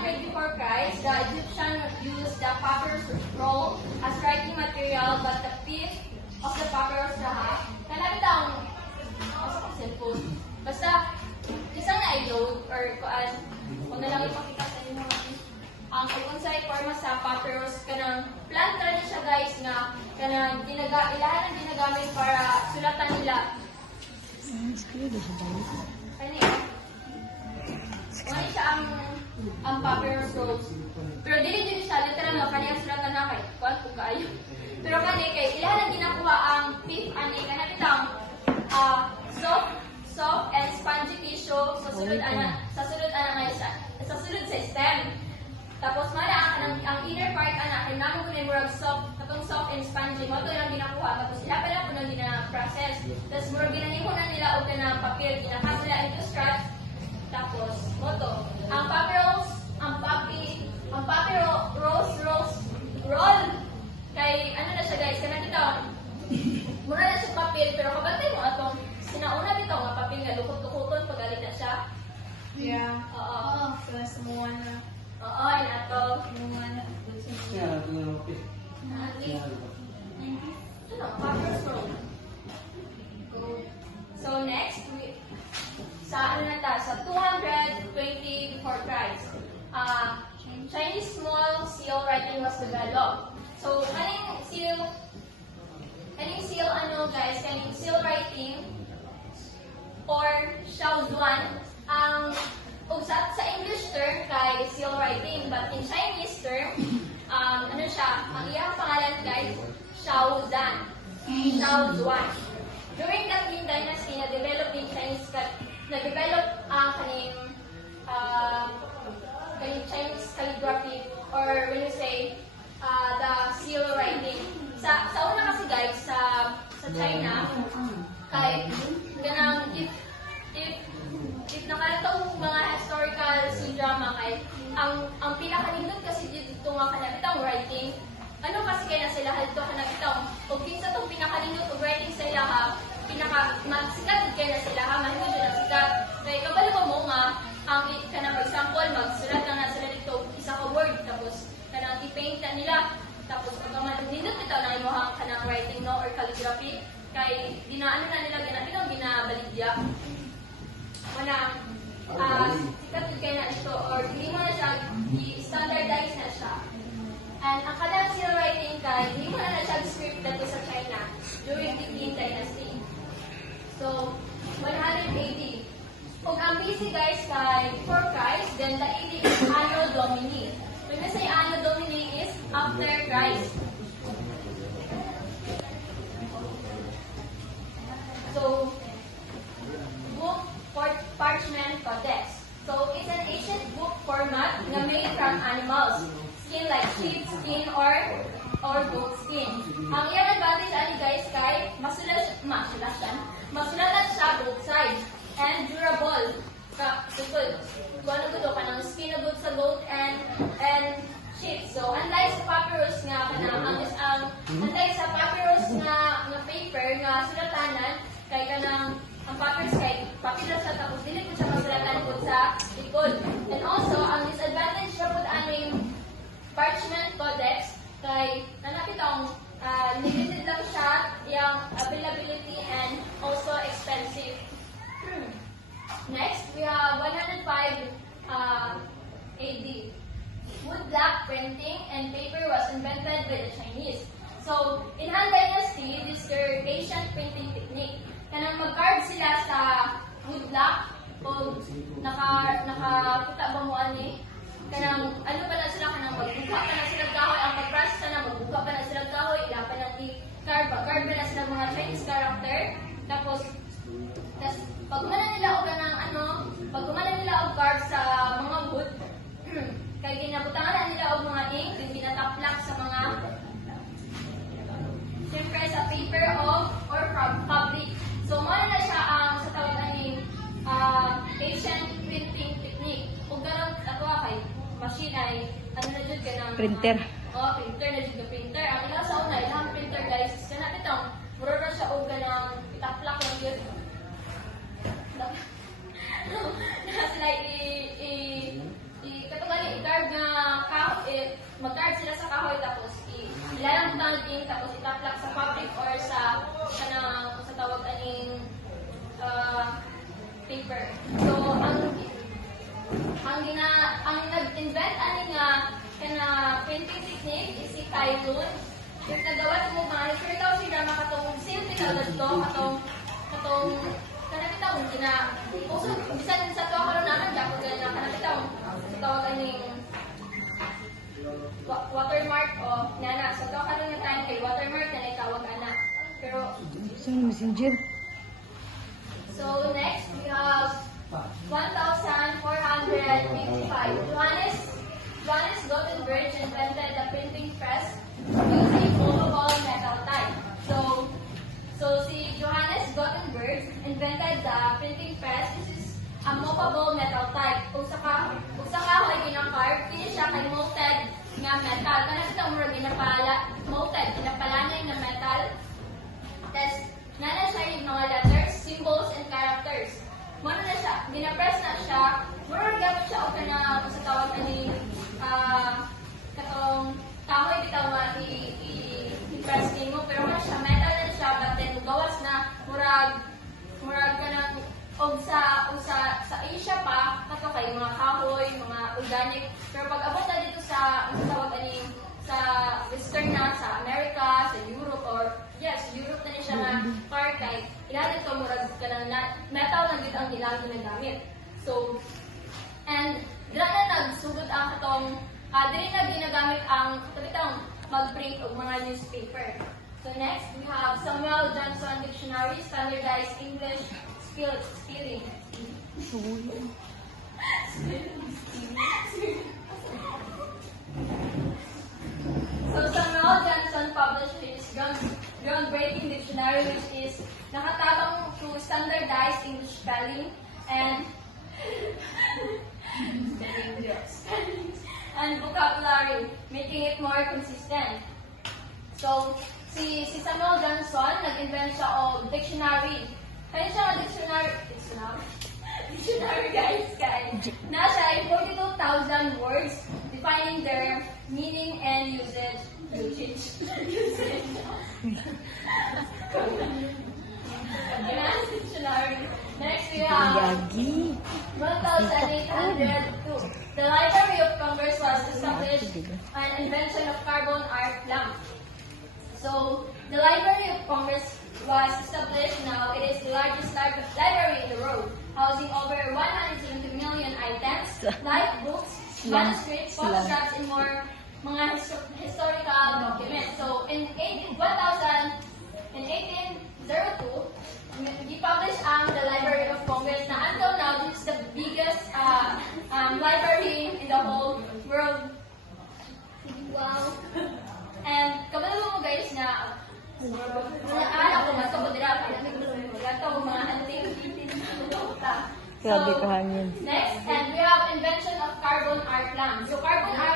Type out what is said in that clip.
200 before Christ, the Egyptians used the papyrus roll as writing material, but the piece of the papyrus raha, kanang taong, cellphone. Basta, isang na-load or kung na lang ipakita sa inyo ang unsay forma sa papyrus, kanang planter na siya guys nga, kanang ilahan ang ginagamit para sulatan nila. Kani, siya ang papyrus rolls. Pero dili siya, literal nga, kanyang sulatan na kay, kuwan po kaayo. Pero kani, kay ilahan ang ginakuha ang fifth ani, kanang itang, soft and spongy tissue sa sulod sa stem. Tapos mara ang inner part ana kay namo kun murag soft, katong soft and spongy mo to lang ginakuha tapos ila pala kun gina-process. Tapos murag ginahimo na nila og kanang papel ginakat nila into scratch. Tapos moto ang roll kay ano na siya guys kanang ito. Mura na siya papel pero kabantay mo atong sinauna bitaw nga papel nga lukot-lukoton pag alit na siya. Yeah. Oo. So, sumuha na. Oo, inato. Sumuha na. Yeah, okay. Papyrus roll. So next, sa ano na ta? Sa 220 before Christ. Chinese small seal writing was developed. So, kaning seal ano guys, kaning seal writing or Shaozuan, ang usap sa English term kay seal writing, but in Chinese term, ano siya, ang iyang pangalan guys, Shaozan. Shaozuan. During the Qing Dynasty, na-develop in Chinese, na-develop ang kaning Chinese calligraphy, or when you say, the seal writing. Sa una kasi guys, sa China, kay ganang if nakalataw mga historical drama kay ang pinakanindot kasi dito nga kanabitang writing, ano kasi kaya na sila halto kanabitang ug kinsa tong pinakanindot og writing sa ila ha magsikat kaya na sila ha mahimo na sikat kay kabalo mo nga ang kanang example magsulat na sila dito isa ka word tapos kanang i-paint na nila tapos pag nindot bitaw na imong kanang writing no or calligraphy kay dinaano na nila ganabitang binabaligya wala sikat kaya na ito or hindi mo na siya i-standardize na siya. And ang kanang seal writing kay hindi mo na siya script dito sa China during the Qing Dynasty. So, 100 AD. Kung ang BC guys kay before Christ, then the AD is Anno Domini. When we say Anno Domini is after Christ. So, book parchment codex. So, it's an ancient book format na made from animals. Skin like sheep skin or goat skin. Ang iyang advantage ani guys kay masulatan siya both sides and durable. Kung ano ka ng skin na good sa goat and sheep. So, unlike sa papyrus nga unlike sa papyrus nga paper nga sulatanan kay kanang ang papyrus kay papyrus sa tapos dili ko siya masulatan po sa likod. And also, ang disadvantage siya po aning parchment codex kay nanapit ang limited lang siya yung availability and also expensive. Next, we have 105 AD. Woodblock printing and paper was invented by the Chinese. So, in Han Dynasty, this is their ancient printing technique. Kanang mag-carve sila sa woodblock o nakakita ba mo ani? Kanang ano pa na sila kanang magbuka pa na sila kahoy ang pag-process na magbuka pa na sila kahoy ila pa nang i-carve pa na sila mga Chinese character tapos pag kumana nila og carve sa mga wood kay ginabutangan nila og mga ink yung ginataplak sa mga siyempre sa paper or fabric. So mo na siya ang sa tawag aning ancient printing technique. Kung gano'n ato kay machine ay ano na jud kanang Printer. Printer na jud printer. Ang ila sa una ilang printer guys kana bitong mura na siya og kanang itaplak lang yun. Na sila katong i-carve tapos itaplak sa public or sa tawag aning paper. So ang nag-invent ani nga kana printing technique is si Kai Lun. Yung nagawa mo mga daw siya makatong simple na katong kanakitawon kina also bisan sa to karon naman dapat ganyan kanakitawon tawag aning watermark o nana sa to karon nga time kay watermark na tawag ana pero Messenger. so next we have 1455 Johannes Gutenberg invented the printing press using movable metal type. So si Johannes Gutenberg invented the printing press. This is a movable metal type. Kung sa kahoy gina-carve, kini siya kay molted nga metal. Kana kita mo molted, ginapalanay nga metal. Tapos nana siya yung mga letters, symbols, and characters. Muna na siya, gina-press na siya. Muna gamit siya o kana sa tawag ani katong kahoy bitaw nga i-press mo pero wala siya metal na siya but then gawas na murag ka ng og sa Asia pa kato kay mga kahoy, mga organic pero pag abot na dito sa tawag ani sa western na sa America, sa Europe or yes, Europe na siya nga part kay ilalim to murag ka ng metal na gid ang ilang ginagamit. So and dira na nagsugod ang katong diri na ginagamit ang katong mag-print og mga newspaper. So next, we have Samuel Johnson Dictionary, Standardized English Spelling. So Samuel Johnson published his groundbreaking dictionary which is nakatabang to standardized English spelling and vocabulary, making it more consistent. So, si Samuel Johnson, nag-invent siya o dictionary. Kaya siya ang dictionary guys, nasa 42,000 words defining their meaning and usage. Dictionary. Next we have 1802. The Library of Congress was established an invention of carbon arc lamp. So the Library of Congress was established now. It is the largest library in the world, housing over 170 million items, like books, manuscripts, photographs, and more mga historical documents. So in 1802, gi-publish ang the Library of Congress na until now this is the biggest library in the whole world. Wow! And kabalo mo guys na ako matubod dira kaya naglato mga anting Grabe ka hangin. Next, and we have invention of carbon arc lamp. So carbon arc